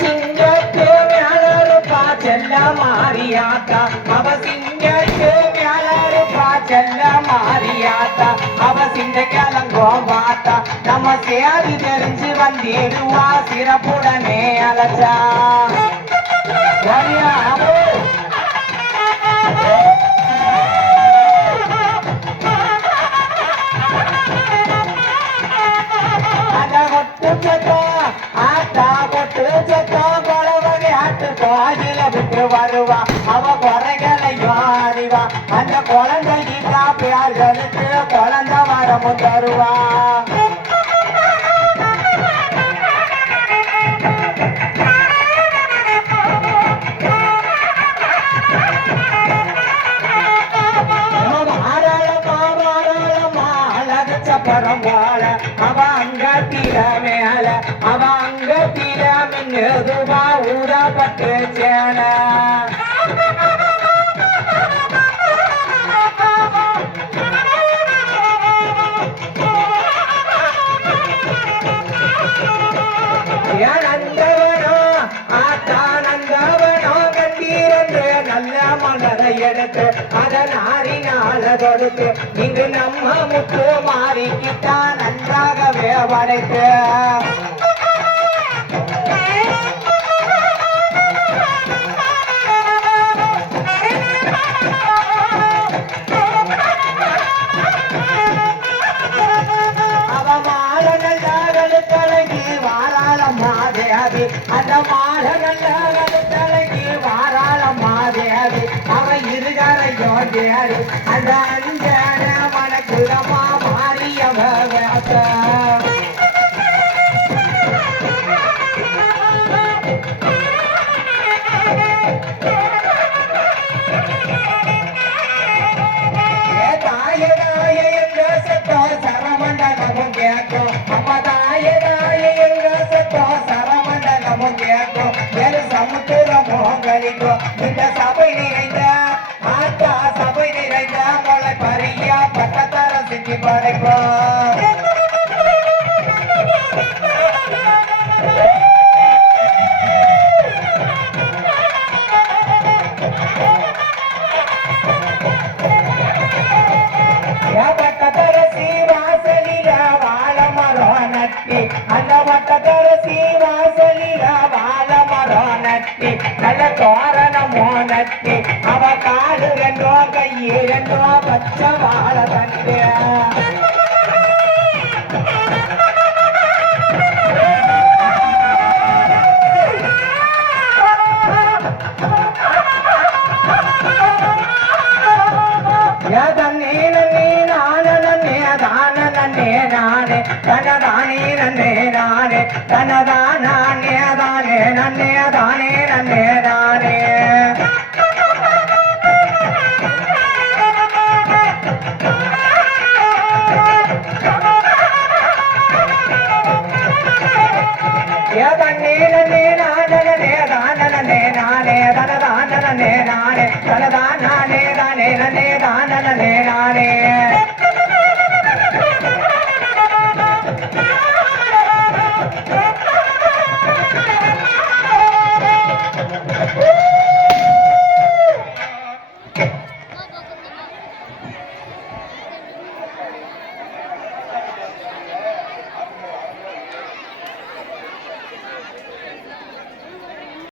சிங்கத்து மேலருப்பா செல்ல மாறியாத்தா அவ சிங்கத்து மேலருப்பா செல்ல மாறியாத்தா அவ சிங்க கிளங்கோ மாத்தா நம்ம சேரி தெரிஞ்சு வந்திடுவா சிறப்புடனே அழைச்சா வருவா அவ குறைகளையும் அறிவா அந்த குழந்தைகிட்ட பேர்களுக்கு குழந்தை வரமும் தருவா பரம்பால அவ அங்கத்தில மேல அவ அங்கத்தில மின்னுதுவா ஊறப்பட்டு சேல நந்தவனோ ஆத்தானந்தவனோ கண்டீரென்று நல்ல மலரை எடுத்து அதன் ஆறினால கொடுத்து இங்கு நம்ம முத்து மாறிக்கிட்டான் நன்றாகவே படைத்து அந்த மாடகல்லி வாராளம்மா தேவி அவ இருகரையோ தேடி அந்த அஞ்சன மனக்குலமா மாறியவ வேச தாயதாய எங்க சத்தோ சரமண்டலமும் கேட்கும் அம்மா தாயதாய எங்க சத்தோ சரமண்டலமும் கேட்கும் வேறு சமுத்திரமோ கழிக்கும் இந்த சபை நிறைந்த ஆத்தா சபை நிறைந்த மலை பரியா பட்டத்தர சிக்கி படைப்போம் அந்த வட்டத்தரசி வாசலில வாழ மரம் நட்டி நல்ல தோரணமோ நட்டி அவ காடு ரெண்டோ கையே ரெண்டோ பச்சை வாழ தட்டு தனதானே நன்னே நானே தனதானே தானே நன்னே தானே நன்னே நானே தன்னே நன்னே நானே தானே நானே தனதானே நானே தனதானே தானே நன்னே தானே நானே